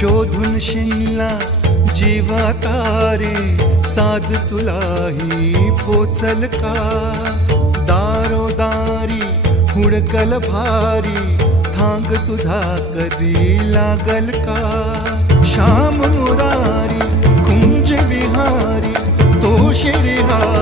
शोधून शिनला जीवा तारे, साध तुलाही पोचल का? दारोदारी हुडकल भारी, थांग तुझा कधी लागल का? श्याम मुरारी कुंज विहारी तो श्रीहारी